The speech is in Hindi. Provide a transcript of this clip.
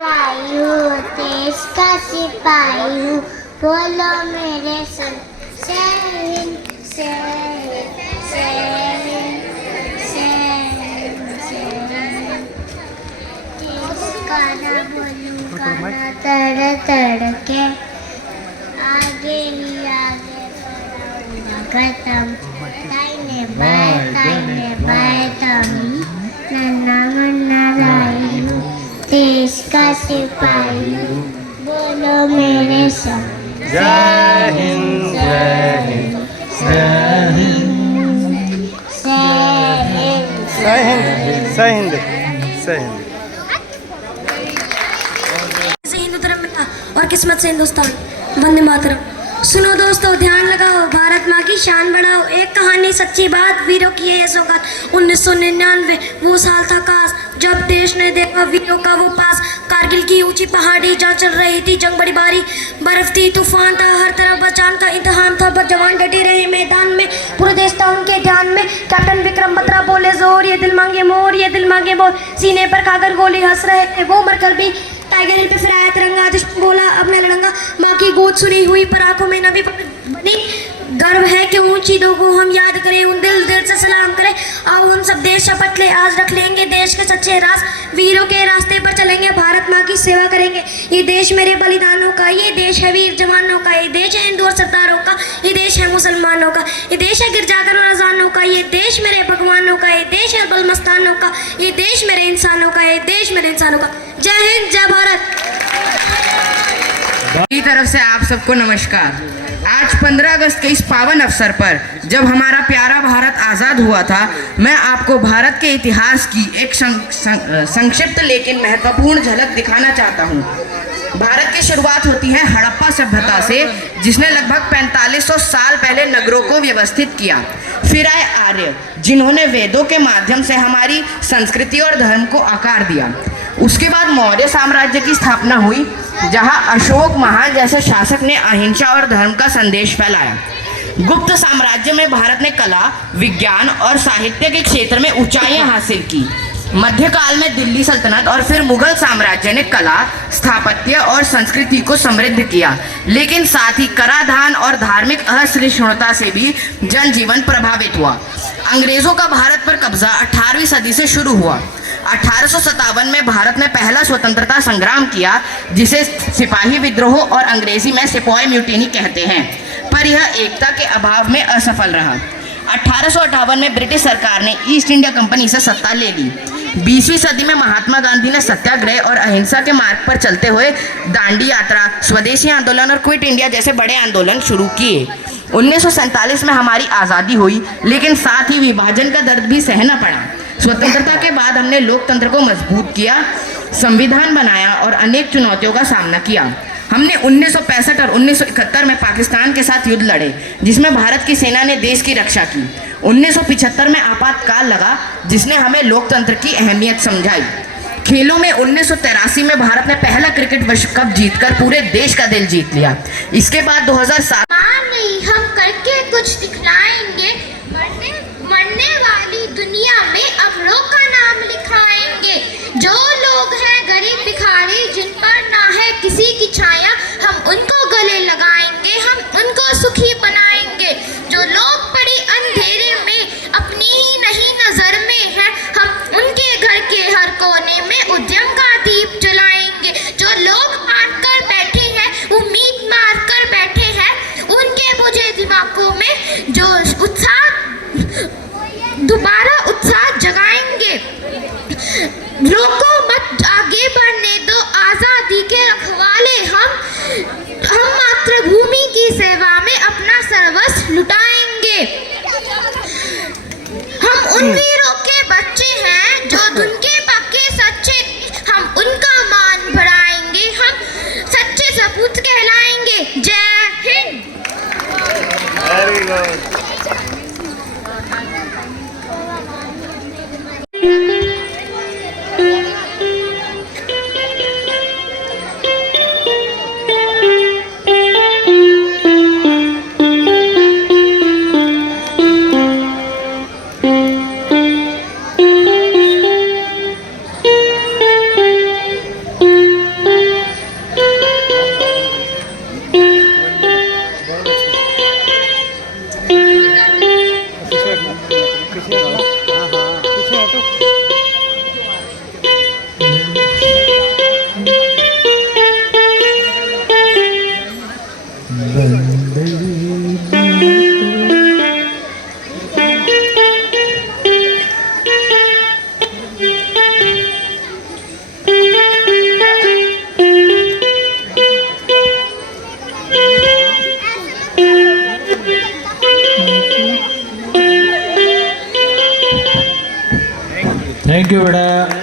आई हूँ देश का सिपाही हूँ, बोलो मेरे संग जय हिंद जय हिंद जय हिंद जय हिंद जय हिंद। देश का ना बोलूँगा ना तड़ तड़ के, आगे ही आगे बढ़ाऊंगा कदम, दाहिने बाएं तभी नन्ना मुन्ना लाई हूँ, देश का सिपाही हूँ, बोलो मेरे संग जय हिंद जय हिंद जय हिंद जय हिंद जय हिंद जय हिंद जय हिंद। से हिंदू धर्म मिला और किस्मत से हिंदुस्तान। वंदे मातरम। सुनो दोस्तों, ध्यान लगाओ, भारत माँ की शान बढ़ाओ। एक कहानी सच्ची बात, वीरों की है सौगात। 1999 वो साल था काश, जब देश ने देखा वीरों का वो पास। कारगिल की ऊंची पहाड़ी जहाँ चल रही थी जंग बड़ी भारी, बर्फ थी तूफान था हर तरफ बचान का इंतहान था, पर जवान डटे रहे मैदान में, पूरा देश था उनके ध्यान में। कैप्टन विक्रम बत्रा बोले जोर, ये दिल मांगे मोर, ये दिल मांगे मोर। सीने पर खाकर गोली हंस रहे थे वो, मरकर भी टाइगर हिल पे फहराया तिरंगा। दुश्मन बोला अब मैं लड़ूंगा, माँ की गोद सुनी हुई पर आंखों में नमी बनी। गर्व है कि ऊंची दो को हम याद करें, उन दिल दिल से सलाम करें। आओ हम सब देश शपथ ले, आज रख लेंगे देश के सच्चे राज, वीरों के रास्ते पर चलेंगे, भारत माँ की सेवा करेंगे। ये देश मेरे बलिदानों का, ये देश है वीर जवानों का, ये देश है हिंदू और सरदारों का, ये देश है मुसलमानों का, ये देश है गिरजाघर और अजानों का, ये देश मेरे भगवानों का, ये देश है बलमस्तानों का, ये देश मेरे इंसानों का, ये देश मेरे इंसानों का। जय हिंद जय भारत। मेरी तरफ से आप सबको नमस्कार। आज 15 अगस्त के इस पावन अवसर पर, जब हमारा प्यारा भारत आज़ाद हुआ था, मैं आपको भारत के इतिहास की एक संक्षिप्त लेकिन महत्वपूर्ण झलक दिखाना चाहता हूँ। भारत की शुरुआत होती है हड़प्पा सभ्यता से, जिसने लगभग 4500 साल पहले नगरों को व्यवस्थित किया। फिर आए आर्य, जिन्होंने वेदों के माध्यम से हमारी संस्कृति और धर्म को आकार दिया। उसके बाद मौर्य साम्राज्य की स्थापना हुई, जहां अशोक महान जैसे शासक ने अहिंसा और धर्म का संदेश फैलाया। गुप्त साम्राज्य में भारत ने कला, विज्ञान और साहित्य के क्षेत्र में ऊंचाइयां हासिल की। मध्यकाल में दिल्ली सल्तनत और फिर मुगल साम्राज्य ने कला, स्थापत्य और संस्कृति को समृद्ध किया, लेकिन साथ ही कराधान और धार्मिक असहिष्णुता से भी जनजीवन प्रभावित हुआ। अंग्रेजों का भारत पर कब्जा 18वीं सदी से शुरू हुआ। 1857 में भारत ने पहला स्वतंत्रता संग्राम किया, जिसे सिपाही विद्रोह और अंग्रेजी में सिपाही म्यूटिनी कहते हैं, पर यह एकता के अभाव में असफल रहा। 1858 में ब्रिटिश सरकार ने ईस्ट इंडिया कंपनी से सत्ता ले ली। 20वीं सदी में महात्मा गांधी ने सत्याग्रह और अहिंसा के मार्ग पर चलते हुए दांडी यात्रा, स्वदेशी आंदोलन और क्विट इंडिया जैसे बड़े आंदोलन शुरू किए। 1947 में हमारी आज़ादी हुई, लेकिन साथ ही विभाजन का दर्द भी सहना पड़ा। स्वतंत्रता के बाद हमने लोकतंत्र को मजबूत किया, संविधान बनाया और अनेक चुनौतियों का सामना किया। हमने 1965 और 1971 में पाकिस्तान के साथ युद्ध लड़े, जिसमें भारत की सेना ने देश की रक्षा की। 1975 में आपातकाल लगा, जिसने हमें लोकतंत्र की अहमियत समझाई। खेलों में 1983 में भारत ने पहला क्रिकेट विश्व कप जीतकर पूरे देश का दिल जीत लिया। इसके बाद 2007 नहीं, हम करके कुछ दिखलाएंगे, मरने वाली दुनिया में अखरों का नाम लिखाएंगे। जो लोग हैं गरीब भिखारी, जिन पर ना है किसी की छाया, हम उनको गले लगाएंगे, हम उनको सुखी बनाएंगे। जो लोग बड़ी अंधेरे में अपनी ही नहीं नजर में हैं, हम उनके घर के हर कोने में उद्यम का दीप जलाएंगे। जो लोग मान कर बैठे हैं, उम्मीद मार कर बैठे हैं, उनके मुझे दिमागों में जो दोबारा उत्साह जगाएंगे। रोको मत, आगे बढ़ने दो, थैंक यू बेटा।